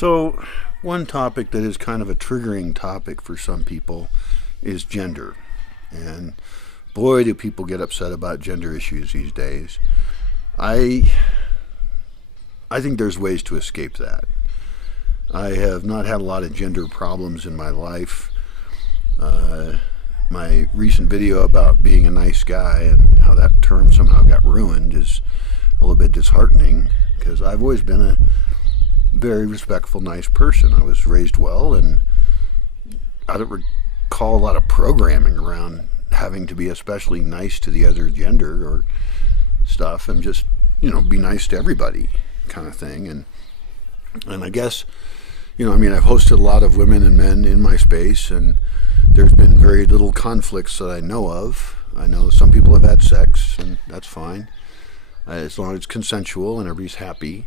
So, one topic that is kind of a triggering topic for some people is gender. And boy, do people get upset about gender issues these days. I think there's ways to escape that. I have not had a lot of gender problems in my life. My recent video about being a nice guy and how that term somehow got ruined is a little bit disheartening, because I've always been a very respectful, nice person. I was raised well, and I don't recall a lot of programming around having to be especially nice to the other gender or stuff, and just, be nice to everybody kind of thing. And I guess, I've hosted a lot of women and men in my space, and there's been very little conflicts that I know of. I know some people have had sex, and that's fine, as long as it's consensual and everybody's happy.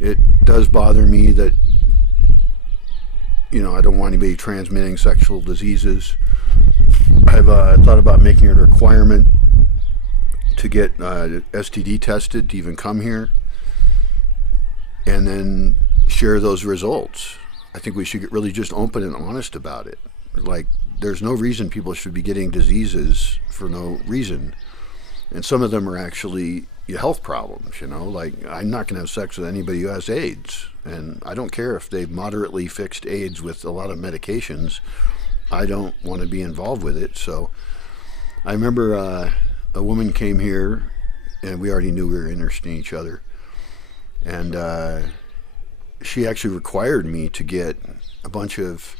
It does bother me that, I don't want anybody transmitting sexual diseases. I've thought about making it a requirement to get STD tested to even come here, and then share those results. I think we should get really just open and honest about it. Like, there's no reason people should be getting diseases for no reason. And some of them are actually health problems, like I'm not going to have sex with anybody who has AIDS. And I don't care if they've moderately fixed AIDS with a lot of medications. I don't want to be involved with it. So I remember a woman came here, and we already knew we were interested in each other. And she actually required me to get a bunch of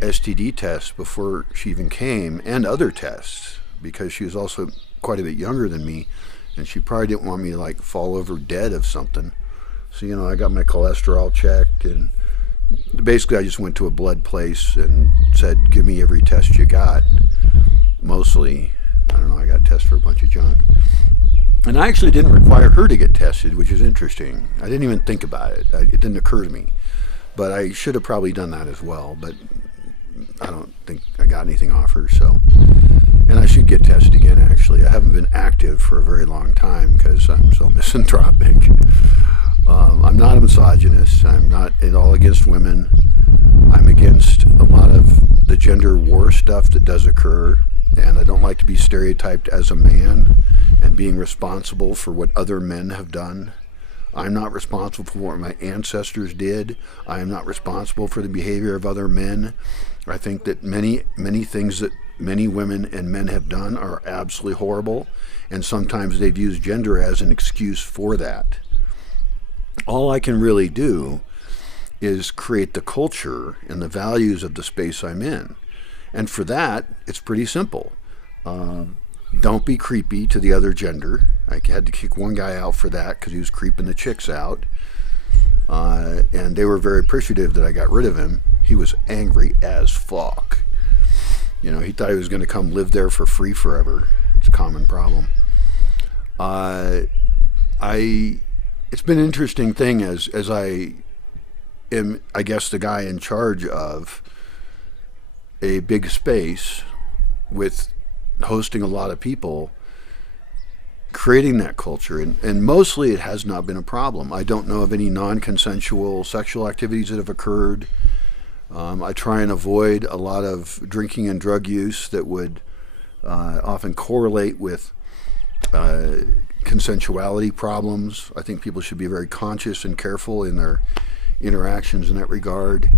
STD tests before she even came, and other tests, because she was also quite a bit younger than me, and she probably didn't want me to fall over dead of something. So I got my cholesterol checked, and basically I just went to a blood place and said, give me every test you got. Mostly, I don't know, I got tested for a bunch of junk. And I actually didn't require her to get tested, which is interesting. I didn't even think about it. It didn't occur to me. But I should have probably done that as well, but I don't think I got anything off her, so. And I should get tested again, actually. I haven't been active for a very long time because I'm so misanthropic. I'm not a misogynist. I'm not at all against women. I'm against a lot of the gender war stuff that does occur, and I don't like to be stereotyped as a man and being responsible for what other men have done. I'm not responsible for what my ancestors did. I am not responsible for the behavior of other men. I think that many things that many women and men have done are absolutely horrible, and sometimes they've used gender as an excuse for that. All I can really do is create the culture and the values of the space I'm in. And for that, it's pretty simple. Don't be creepy to the other gender. I had to kick one guy out for that because he was creeping the chicks out. And they were very appreciative that I got rid of him. He was angry as fuck. He thought he was going to come live there for free forever. It's a common problem. It's been an interesting thing as I am, I guess, the guy in charge of a big space with hosting a lot of people, creating that culture, and mostly it has not been a problem. I don't know of any non-consensual sexual activities that have occurred. I try and avoid a lot of drinking and drug use that would often correlate with consensuality problems. I think people should be very conscious and careful in their interactions in that regard.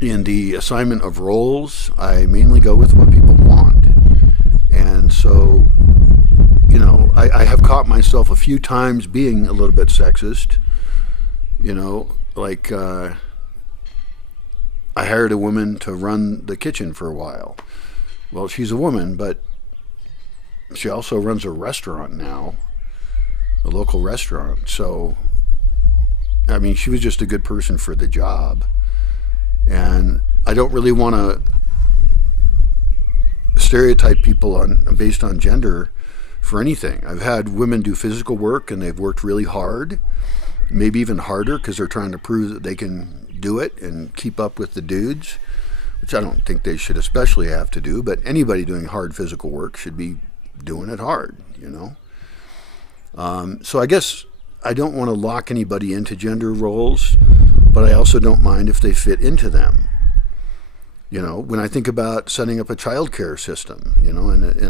In the assignment of roles, I mainly go with what people want. And so, I have caught myself a few times being a little bit sexist. I hired a woman to run the kitchen for a while. Well, she's a woman, but she also runs a restaurant now, a local restaurant. So, she was just a good person for the job. And I don't really want to stereotype people based on gender for anything. I've had women do physical work, and they've worked really hard, maybe even harder, because they're trying to prove that they can do it and keep up with the dudes, which I don't think they should especially have to do, but anybody doing hard physical work should be doing it hard, So I guess I don't want to lock anybody into gender roles, but I also don't mind if they fit into them. When I think about setting up a child care system, in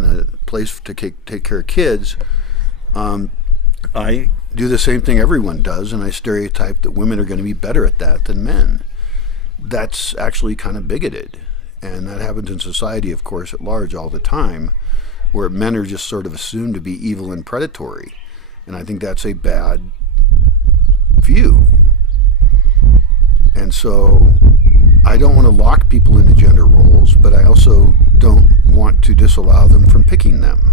a place to take care of kids, I do the same thing everyone does, and I stereotype that women are going to be better at that than men. That's actually kind of bigoted, and that happens in society, of course, at large all the time, where men are just sort of assumed to be evil and predatory, and I think that's a bad view. And so I don't want to lock people into gender roles, but I also don't want to disallow them from picking them.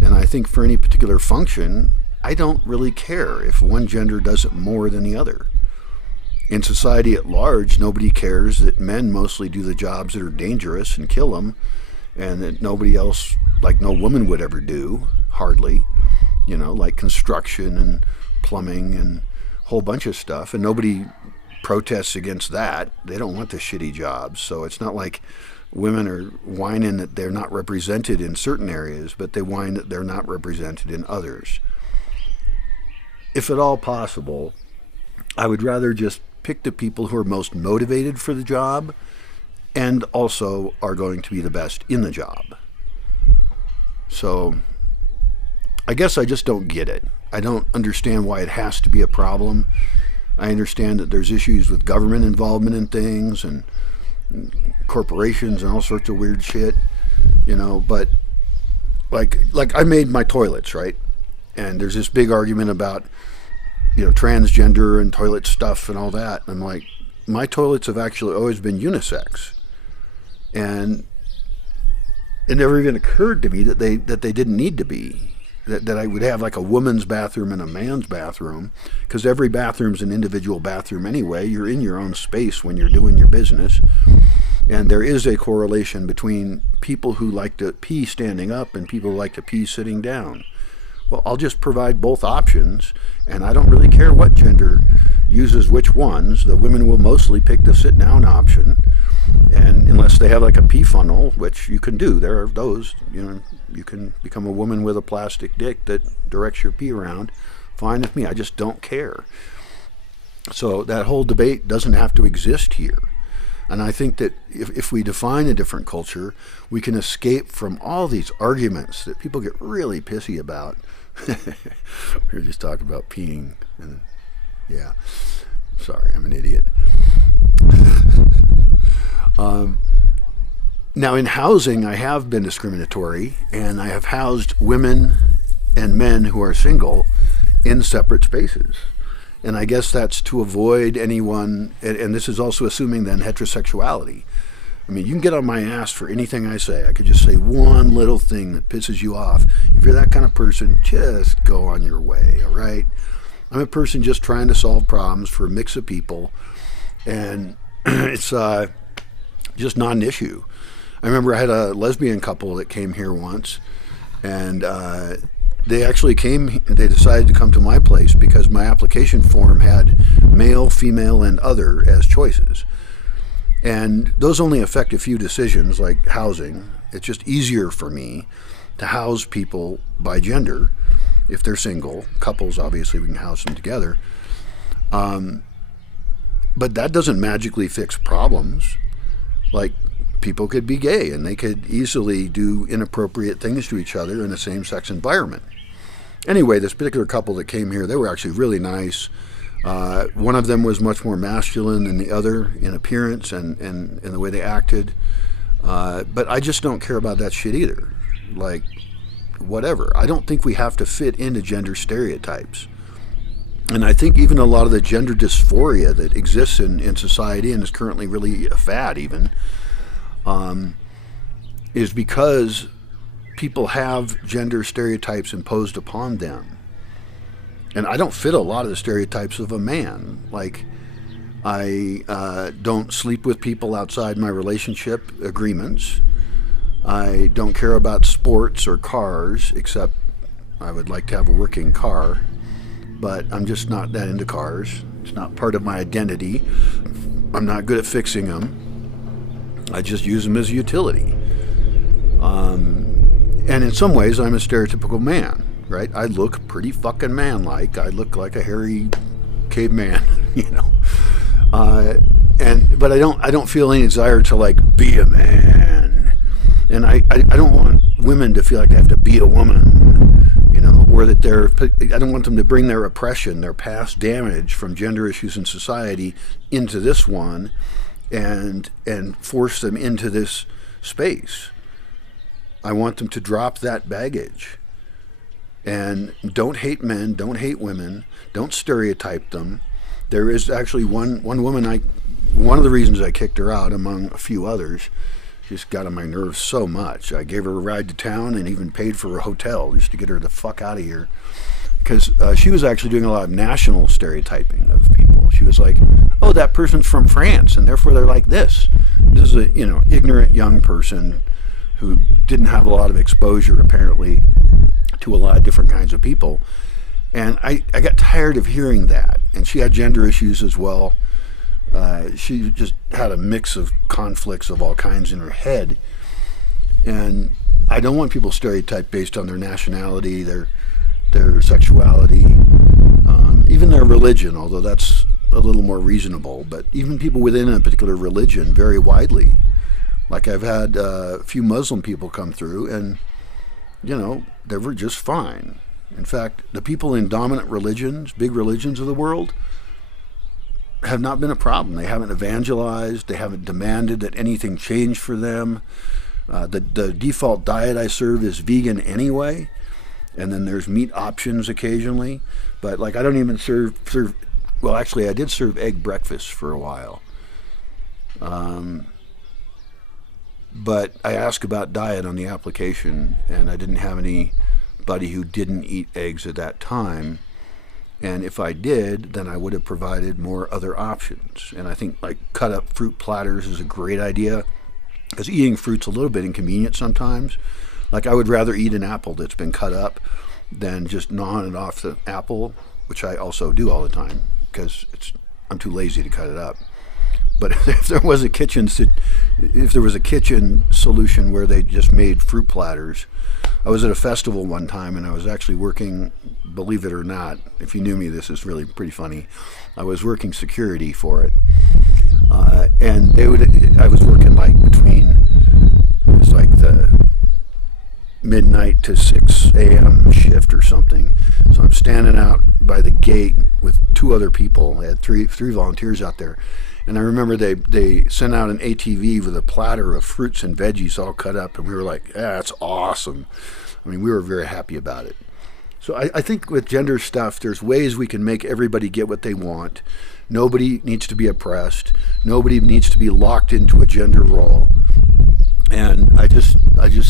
And I think for any particular function, I don't really care if one gender does it more than the other. In society at large, nobody cares that men mostly do the jobs that are dangerous and kill them, and that nobody else, like no woman would ever do, hardly, like construction and plumbing and a whole bunch of stuff, and nobody protests against that. They don't want the shitty jobs, so it's not like women are whining that they're not represented in certain areas, but they whine that they're not represented in others. If at all possible, I would rather just pick the people who are most motivated for the job and also are going to be the best in the job. So I guess I just don't get it. I don't understand why it has to be a problem. I understand that there's issues with government involvement in things and corporations and all sorts of weird shit, but like I made my toilets, right? And there's this big argument about, transgender and toilet stuff and all that. And I'm like, my toilets have actually always been unisex. And it never even occurred to me that they didn't need to be. That I would have like a woman's bathroom and a man's bathroom, because every bathroom's an individual bathroom anyway. You're in your own space when you're doing your business. And there is a correlation between people who like to pee standing up and people who like to pee sitting down. Well, I'll just provide both options, and I don't really care what gender uses which ones. The women will mostly pick the sit down option, and unless they have like a pee funnel, which you can do, there are those, you can become a woman with a plastic dick that directs your pee around. Fine with me, I just don't care. So that whole debate doesn't have to exist here. And I think that if we define a different culture, we can escape from all these arguments that people get really pissy about. We were just talking about peeing. And yeah, sorry, I'm an idiot. Now in housing, I have been discriminatory, and I have housed women and men who are single in separate spaces. And I guess that's to avoid anyone, and this is also assuming then heterosexuality. I mean, you can get on my ass for anything I say. I could just say one little thing that pisses you off. If you're that kind of person, just go on your way, all right? I'm a person just trying to solve problems for a mix of people, and it's just not an issue. I remember I had a lesbian couple that came here once, and they decided to come to my place because my application form had male, female, and other as choices. And those only affect a few decisions, like housing. It's just easier for me to house people by gender if they're single. Couples, obviously, we can house them together. But that doesn't magically fix problems. Like, people could be gay, and they could easily do inappropriate things to each other in a same-sex environment. Anyway, this particular couple that came here, they were actually really nice. One of them was much more masculine than the other in appearance and in the way they acted. But I just don't care about that shit either. Like, whatever. I don't think we have to fit into gender stereotypes. And I think even a lot of the gender dysphoria that exists in society and is currently really a fad even, is because people have gender stereotypes imposed upon them. And I don't fit a lot of the stereotypes of a man. Like, I don't sleep with people outside my relationship agreements. I don't care about sports or cars, except I would like to have a working car. But I'm just not that into cars. It's not part of my identity. I'm not good at fixing them. I just use them as a utility. And in some ways, I'm a stereotypical man. right? I look pretty fucking man-like. I look like a hairy caveman, you know. But I don't feel any desire to like be a man, and I don't want women to feel like they have to be a woman, you know, or that I don't want them to bring their oppression, their past damage from gender issues in society into this one, and force them into this space. I want them to drop that baggage, and don't hate men, don't hate women, don't stereotype them. There is actually one woman, one of the reasons I kicked her out, among a few others, just got on my nerves so much. I gave her a ride to town and even paid for a hotel just to get her the fuck out of here. Because she was actually doing a lot of national stereotyping of people. She was like, oh, that person's from France, and therefore they're like this. This is a, you know, ignorant young person who didn't have a lot of exposure, apparently, to a lot of different kinds of people. And I got tired of hearing that. And she had gender issues as well. She just had a mix of conflicts of all kinds in her head. And I don't want people stereotyped based on their nationality, their sexuality, even their religion, although that's a little more reasonable. But even people within a particular religion vary widely. Like I've had a few Muslim people come through, and, you know, they were just fine. In fact, the people in dominant religions, big religions of the world, have not been a problem. They haven't evangelized. They haven't demanded that anything change for them. The default diet I serve is vegan anyway, and then there's meat options occasionally. But like I don't even serve. Well, actually, I did serve egg breakfast for a while. But I asked about diet on the application, and I didn't have anybody who didn't eat eggs at that time. And if I did, then I would have provided more other options. And I think like cut up fruit platters is a great idea, because eating fruit's a little bit inconvenient sometimes. Like I would rather eat an apple that's been cut up than just gnawing it off the apple, which I also do all the time because I'm too lazy to cut it up. But if there was a kitchen solution where they just made fruit platters, I was at a festival one time and I was actually working, believe it or not, if you knew me, this is really pretty funny. I was working security for it, and I was working like between, it was like the midnight to 6 a.m. shift or something. So I'm standing out by the gate with two other people. I had three volunteers out there. And I remember they sent out an ATV with a platter of fruits and veggies all cut up, and we were like, yeah, that's awesome. I mean, we were very happy about it. So I think with gender stuff, there's ways we can make everybody get what they want. Nobody needs to be oppressed. Nobody needs to be locked into a gender role. And I just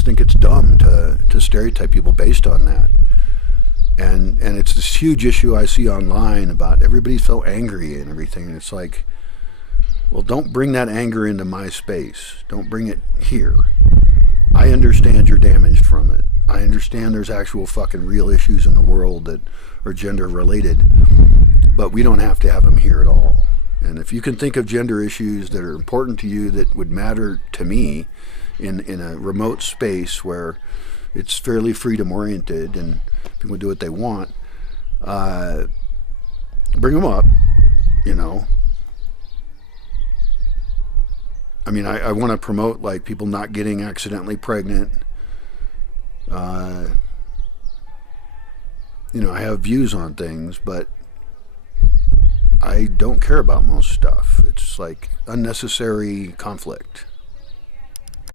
think it's dumb to stereotype people based on that. And it's this huge issue I see online about everybody's so angry and everything. And it's like, well, don't bring that anger into my space. Don't bring it here. I understand you're damaged from it. I understand there's actual fucking real issues in the world that are gender related, but we don't have to have them here at all. And if you can think of gender issues that are important to you that would matter to me in a remote space where it's fairly freedom oriented and people do what they want, bring them up, you know. I mean, I want to promote like people not getting accidentally pregnant. You know, I have views on things, but I don't care about most stuff. It's like unnecessary conflict.